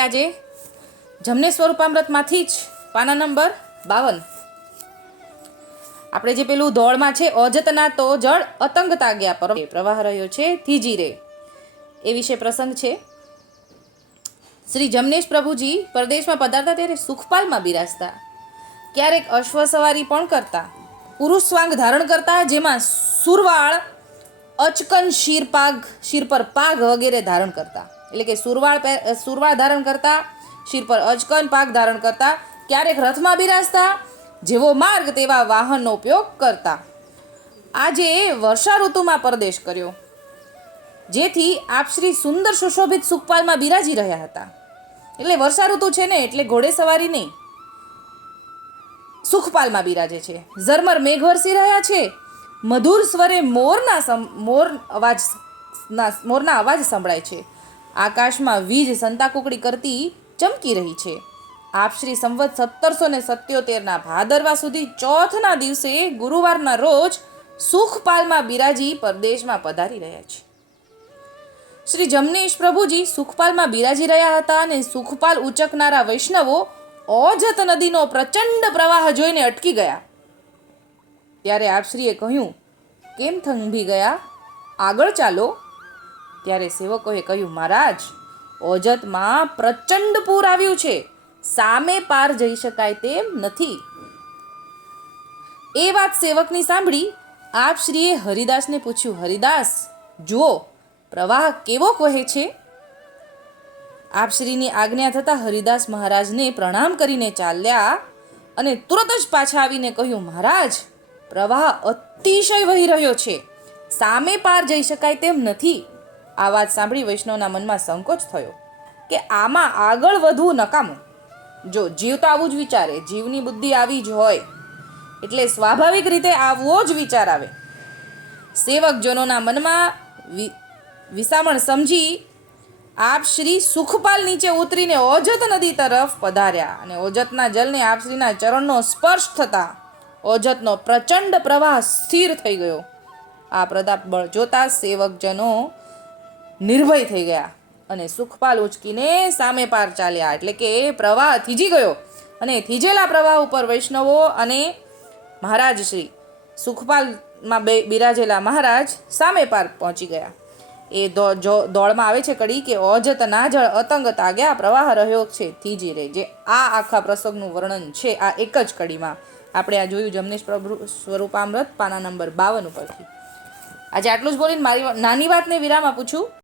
આજે જમને સ્વરૂપામૃતમાંથી જ પાના નંબર બાવન. આપણે જે પેલું ધોળમાં છે, અજતના તો જળ અતંગતા ગયા, પર પ્રવાહ રહ્યો છે થીજી રે. એ વિશે પ્રસંગ છે. શ્રી જમનેશ પ્રભુજી પરદેશમાં પધારતા ત્યારે સુખપાલમાં બિરાજતા. ક્યારેક અશ્વ સવારી પણ કરતા. પુરુષ સ્વાંગ ધારણ કરતા, જેમાં સુરવાળ અચકન શિરપાગ શિર પર પાગ વગેરે ધારણ કરતા. એટલે કે સુરવાળ સુરવાળ ધારણ કરતા, શીર પર અચકન પાગ ધારણ કરતા, ક્યારેક રથમાં બિરાજતા, જેવો માર્ગ તેવા વાહનનો ઉપયોગ કરતા. આજે વર્ષા ઋતુમાં પરદેશ કર્યો, જેથી આપ શ્રી સુંદર સુશોભિત સુખપાલમાં બિરાજી રહ્યા હતા. એટલે વર્ષા ઋતુ છે ને, એટલે ઘોડે સવારી નહીં. સુખપાલમાં બિરાજે છે. ઝરમર મેઘ વરસી રહ્યા છે મધુર સ્વરે મોરના મોર અવાજના મોરના અવાજ સંભળાય છે. આકાશમાં વીજ સંતાકુકડી કરતી ચમકી રહી છે. આપશ્રી સંવત સત્તરસો ને સત્યોતેરના ભાદરવા સુધી ચોથના દિવસે ગુરુવારના રોજ સુખપાલમાં બિરાજી પરદેશમાં પધારી રહ્યા છે. શ્રી જમનેશ પ્રભુજી સુખપાલમાં બિરાજી રહ્યા હતા અને સુખપાલ ઉચકનારા વૈષ્ણવો ઓજત નદીનો પ્રચંડ પ્રવાહ જોઈને અટકી ગયા. ત્યારે આપશ્રીએ કહ્યું, કેમ થંભી ગયા? આગળ ચાલો. ત્યારે સેવકોએ કહ્યું, મહારાજ, ઓજતમાં પ્રચંડ પૂર આવ્યું છે. સામે પાર જઈ શકાય તેમ નથી. એ વાત સેવકની સાંભળી આપશ્રીએ હરિદાસને પૂછ્યું, હરિદાસ, જુઓ, પ્રવાહ કેવો કહે છે? આપશ્રીની આજ્ઞા થતાં હરિદાસ મહારાજને પ્રણામ કરીને ચાલ્યા અને તુરત જ પાછા આવીને કહ્યું, મહારાજ પ્રવાહ અતિશય વહી રહ્યો છે. સામે પાર જઈ શકાય તેમ નથી. આ વાત સાંભળી વૈષ્ણવના મનમાં સંકોચ થયો કે આમાં આગળ વધવું નકામું. જો જીવ તો આવું જ વિચારે, જીવની બુદ્ધિ આવી જ હોય. એટલે સ્વાભાવિક રીતે આવવો જ વિચાર આવે. સેવકજનોના મનમાં વિસામણ સમજી આપ શ્રી સુખપાલ નીચે ઉતરીને ઓજત નદી તરફ પધાર્યા અને ઓજતના જલને આપ શ્રીના ચરણનો સ્પર્શ થતા ઓજતનો પ્રચંડ પ્રવાહ સ્થિર થઈ ગયો. આ પ્રતાપ બળ જોતા સેવકજનો નિર્ભય થઈ ગયા અને સુખપાલ ઉચકીને સામે પાર ચાલ્યા. એટલે કે પ્રવાહ થીજી ગયો અને થીજેલા પ્રવાહ ઉપર વૈષ્ણવો અને મહારાજ શ્રી સુખપાલમાં બે બિરાજેલા મહારાજ સામે પાર પહોંચી ગયા. એ દોડમાં આવે છે કડી કે ઓજત ના જળ અતંગ તાગ્યા, પ્રવાહ રહ્યો છે, થીજી રે જે આ આખા પ્રસંગનું વર્ણન છે, આ એક જ કડીમાં. આપણે આ જોયું જમનેશ પ્રભુ સ્વરૂપામૃત, પાના નંબર બાવન ઉપરથી. આજે આટલું જ બોલીને મારી નાની વાતને વિરામ આપું છું.